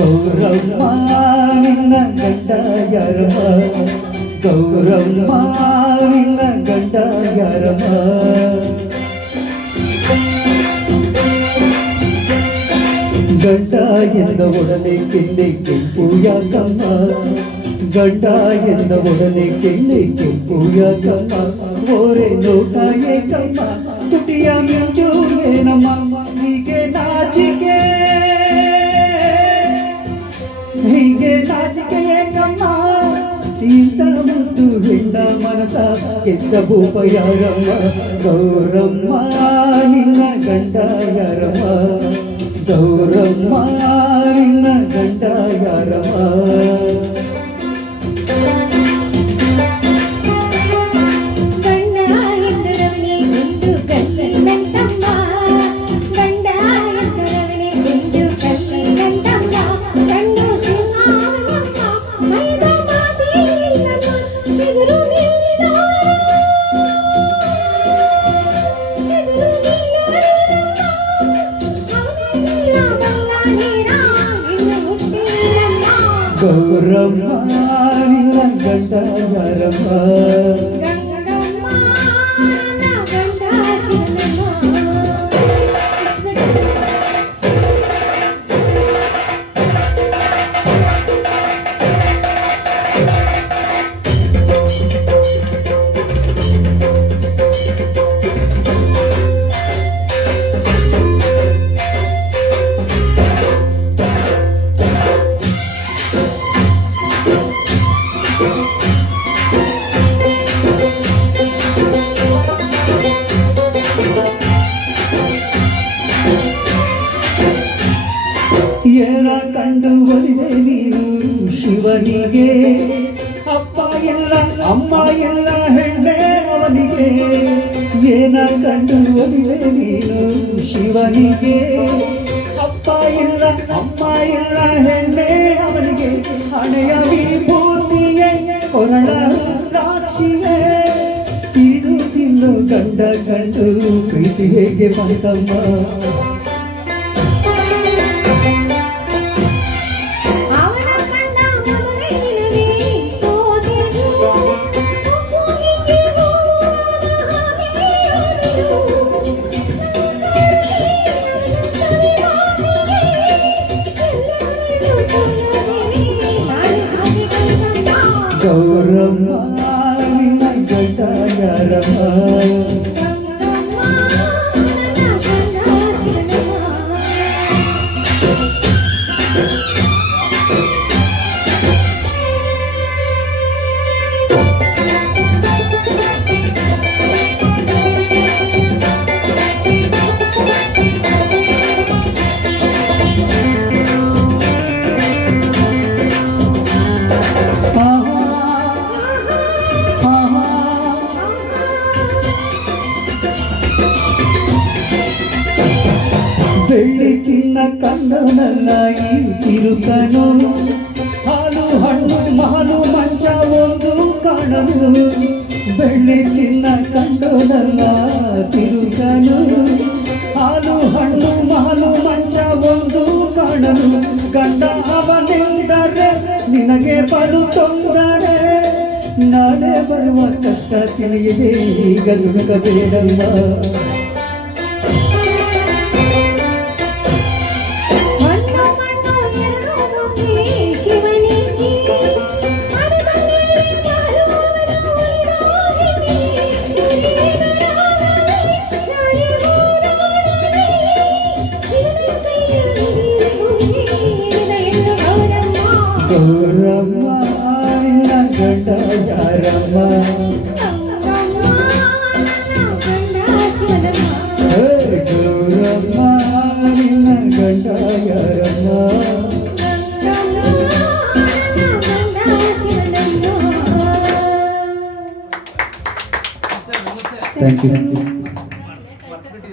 ಗೌರಮ್ಮ ನಿನ್ನ ಗಂಡ ಯಾರಮ್ಮ ಗೌರಮ್ಮ ನಿನ್ನ ಗಂಡ ಯಾರಮ್ಮ ಗಂಡ ಎಂದ ಒಡನೆ ಕೆನ್ನೆ ಕೆಂಪು ಯಾಕಮ್ಮ ಗಂಡ ಎಂದ ಒಡನೆ ಕೆನ್ನೆ ಕೆಂಪು ಯಾಕಮ್ಮ ಓರೆ ನೋಟ ಏಕಮ್ಮ ತುಟಿಯ ಮಿಂಚು ಏನಮ್ಮ ಹೀಗೆ ನಾಚಿಕೆ ಏಕಮ್ಮ ಇಂಥ ಮುದ್ದು ಹೆಣ್ಣ ಮನಸ ಕೆತ್ತ ಭೂಪ ಯಾರಮ್ಮ ಗೌರಮ್ಮ ನಿನ್ನ ಗಂಡ ಯಾರಮ್ಮ ಗೌರಮ್ಮ ನಿನ್ನ ಗಂಡ ಯಾರಮ್ಮ ಗೌರಮ್ಮ ನಿನ್ನ ಗಂಡ ಯಾರಮ್ಮ ಏನ ಕಂಡು ಒಲಿದೆ ನೀನು ಶಿವನಿಗೆ ಅಪ್ಪ ಇಲ್ಲ ಅಮ್ಮ ಇಲ್ಲ ಹೆಣ್ಣೆ ಅವನಿಗೆ ಏನ ಕಂಡು ಒಲಿದೆ ನೀನು ಶಿವನಿಗೆ ಅಪ್ಪ ಇಲ್ಲ ಅಮ್ಮ ಇಲ್ಲ ಹೆಣ್ಣೆ ಅವನಿಗೆ ಹಣೆಯ ವಿಭೂತಿಯೇ ಕೊರಳ ದ್ರಾಕ್ಷಿಯೇ ಇದು ತಿನ್ನು ಗಂಡ ಕಂಡು ಪ್ರೀತಿ ಹೇಗೆ ಬಂತಮ್ಮ ಗೌರಮ್ಮ ನಿನ್ನ ಗಂಡ ಯಾರಮ್ಮ ಬೆಳ್ಳಿ ಚಿನ್ನ ಕಣ್ಣನಲ್ಲ ಈ ತಿರುಕನು ಹಾಲು ಹಣ್ಣು ಮಹಾಲು ಮಂಚ ಒಂದು ಕಾಣನು ಬೆಳ್ಳಿ ಚಿನ್ನ ಕಣ್ಣನಲ್ಲ ತಿರುಕನು ಹಾಲು ಹಣ್ಣು ಮಹಾಲು ಮಂಚ ಒಂದು ಕಾಣನು ಗಂಡ ಅವನೆಂದರೆ ನಿನಗೆ ಬಲು ತೊಂದರೆ ನಾಳೆ ಬರುವ ಕಷ್ಟ ತಿಳಿಯದೆ ಈಗ ದುಃಖಬೇಡಮ್ಮ ಗೌರಮ್ಮ ನಿನ್ನ ಗಂಡ ಯಾರಮ್ಮ ಗೌರಮ್ಮ ನಿನ್ನ ಗಂಡ ಯಾರಮ್ಮ ಥ್ಯಾಂಕ್ ಯು